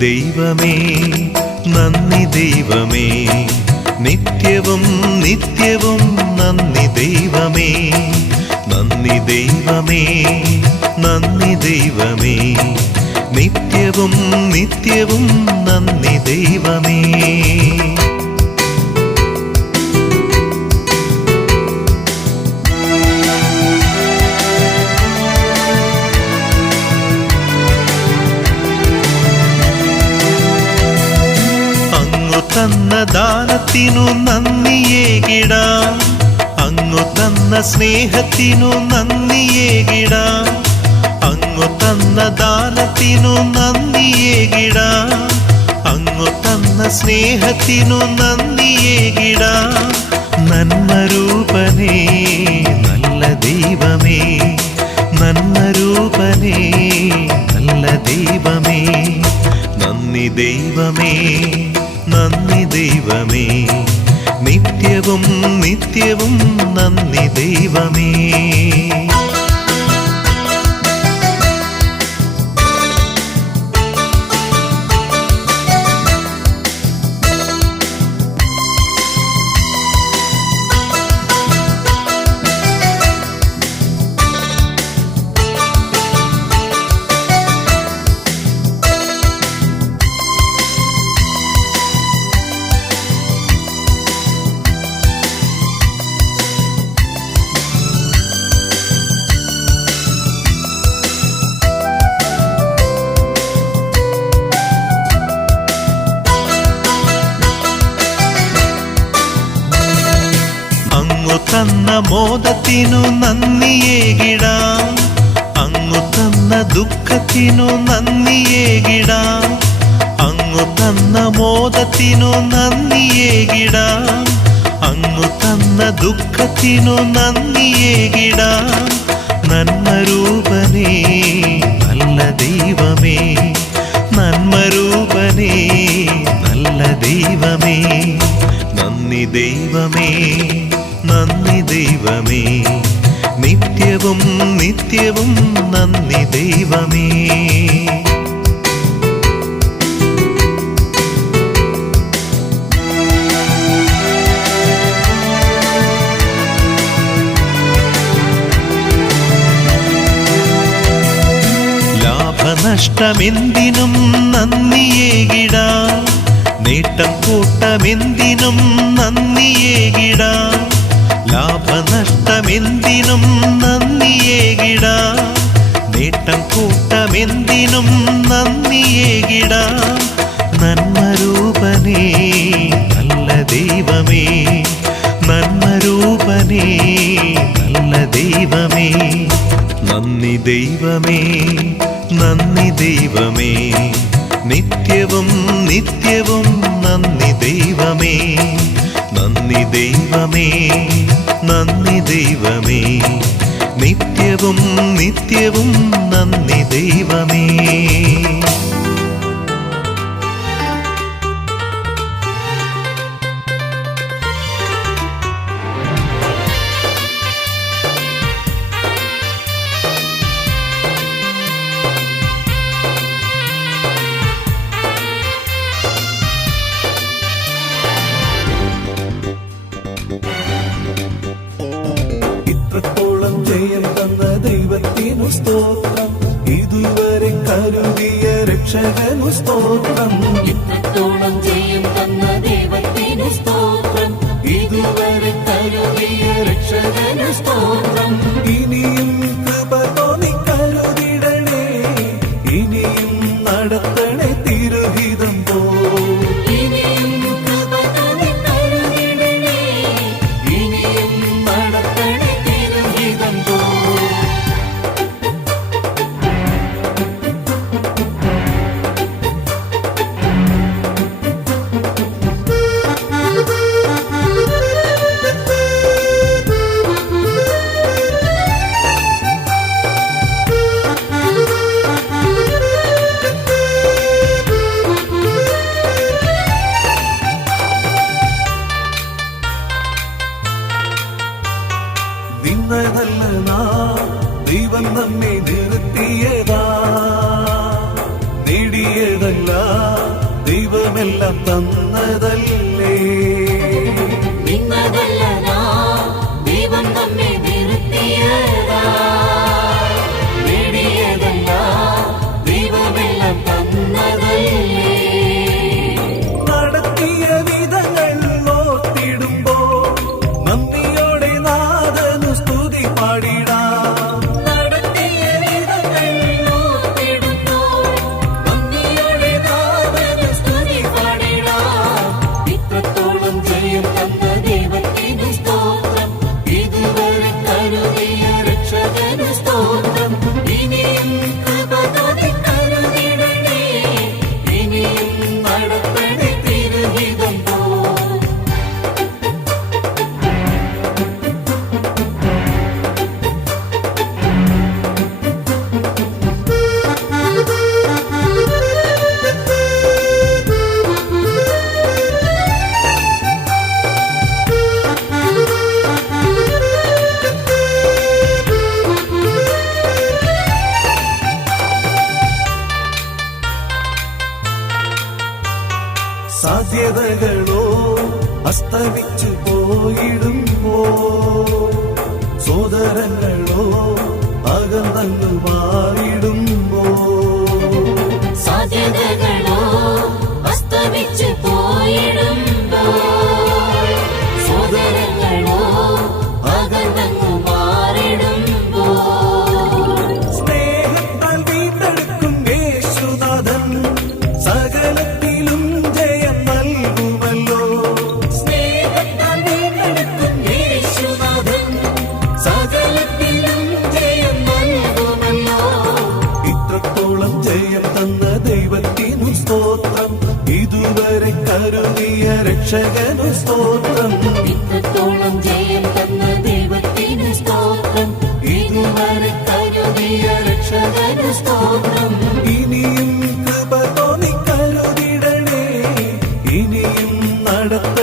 ദൈവമേ നന്ദി ദൈവമേ, നിത്യവും നിത്യവും നന്ദി ദൈവമേ. നന്ദി ദൈവമേ നന്ദി ദൈവമേ, നിത്യവും നിത്യവും നന്ദി ദൈവമേ. തന്ന ദാനത്തിനു നന്ദിയേകിടാം, അങ്ങു തന്ന സ്നേഹത്തിനു നന്ദിയേകിടാം. അങ്ങു തന്ന ദാനത്തിനു നന്ദിയേകിടാം, അങ്ങു തന്ന സ്നേഹത്തിനു നന്ദിയേകിടാം. നന്മരൂപനേ നല്ല ദൈവമേ, നന്മരൂപനേ നല്ല ദൈവമേ. നന്ദി ദൈവമേ നന്ദി ദൈവമേ, നിത്യവും നിത്യവും നന്ദി ദൈവമേ. തന്ന മോദത്തിനു നന്ദിയേകിടാം, അങ്ങു തന്ന ദുഃഖത്തിനു നന്ദിയേകിടാം. അങ്ങു തന്ന മോദത്തിനു നന്ദിയേകിടാം, അങ്ങു തന്ന ദുഃഖത്തിനു നന്ദിയേകിടാം. നന്മരൂപനേ നല്ല ദൈവമേ, നന്മരൂപനേ നല്ല ദൈവമേ. നന്ദി ദൈവമേ നന്ദി ദൈവമേ, നിത്യവും നിത്യവും നന്ദി ദൈവമേ. ലാഭനഷ്ടമെന്തിനും നന്ദിയേകിടാം, നേട്ടം കൂട്ടമെന്തിനും നന്ദിയേകിടാം. ലാഭനഷ്ടമെന്തിനും നന്ദിയേകിടാം, നേട്ടം കൂട്ടമെന്തിനും നന്ദിയേകിടാം. നന്മരൂപനേ നല്ല ദൈവമേ, നന്മരൂപനേ നല്ല ദൈവമേ. നന്ദി ദൈവമേ നന്ദി ദൈവമേ, നിത്യവും നിത്യവും നന്ദി ദൈവമേ. നന്ദി ദൈവമേ നന്ദി ദൈവമേ, നിത്യവും നിത്യവും നന്ദി ദൈവമേ. ഇത്രത്തോളം ജയം തന്ന ദൈവത്തിനു സ്തോത്രം, ഇതുവരെ കരുതിയ രക്ഷകനു സ്തോത്രം. ഇത്രത്തോളം ജയം തന്ന ദൈവത്തിനു സ്തോത്രം, ഇതുവരെ കരുതിയ രക്ഷകനു സ്തോത്രം. ഇനിയും കൃപ തോന്നി കരുതിടണേ, ഇനിയും നടത്തണേ തിരുഹിതം പോ. ഇനിയും കൃപ തോന്നി കരുതിടണേ, ഇനിയും നടത്തണേ തിരുഹിതം പോ. തന്നതല്ലേ. നിന്നതല്ല നാം, ദൈവം നമ്മെ നിർത്തിയതാ. നേടിയതല്ല, ദൈവമെല്ലാം തന്നതല്ലേ. നടത്തിയ വിധങ്ങൾ ഓർത്തിടുമ്പോൾ നന്ദിയോടെ നാഥനു സ്തുതി പാടിടാം. നടത്തിയ വിധങ്ങൾ ഓർത്തിടുമ്പോൾ നന്ദിയോടെ നാഥന് സ്തുതി പാടിടാം. ഇത്രത്തോളം ജയം തന്ന ദൈവത്തിന് സ്തോത്രം. ഇതുവരെ കരുതിയ രക്ഷകന് സ്തോത്രം. ഇനിയും കൃപ തോന്നി കരുതിടണേ. ഇനിയും നടത്തണേ തിരുഹിതം പോൽ. സാധ്യതകളോ അസ്തമിച്ചു പോയിടുമ്പോ, സോദരങ്ങളോ അകന്നങ്ങു മാറിടുമ്പോ, സാധ്യതകളോ അസ്തമിച്ചു പോയിടുമ്പോൾ, സോദരങ്ങളോ അകന്നങ്ങു മാറിടുമ്പോൾ, സ്നേഹത്താൽ വീണ്ടെടുക്കും യേശുനാഥൻ സകലത്തിലും ജയം നൽകുമല്ലോ. സ്നേഹത്താൽ വീണ്ടെടുക്കും യേശുനാഥൻ സകലത്തിലും ജയം നൽകുമല്ലോ. ഇത്രത്തോളം ജയം തന്ന ദൈവത്തിനു സ്തോത്രം. ഇതുവരെ കരുതിയ രക്ഷകനു സ്തോത്രം. ഇത്രത്തോളം ജയം തന്ന ദൈവത്തിന് സ്തോത്രം. ഇതുവരെ കരുതിയ രക്ഷകന് സ്തോത്രം. ഇനിയും കൃപ തോന്നി കരുതിടണേ. ഇനിയും നടത്ത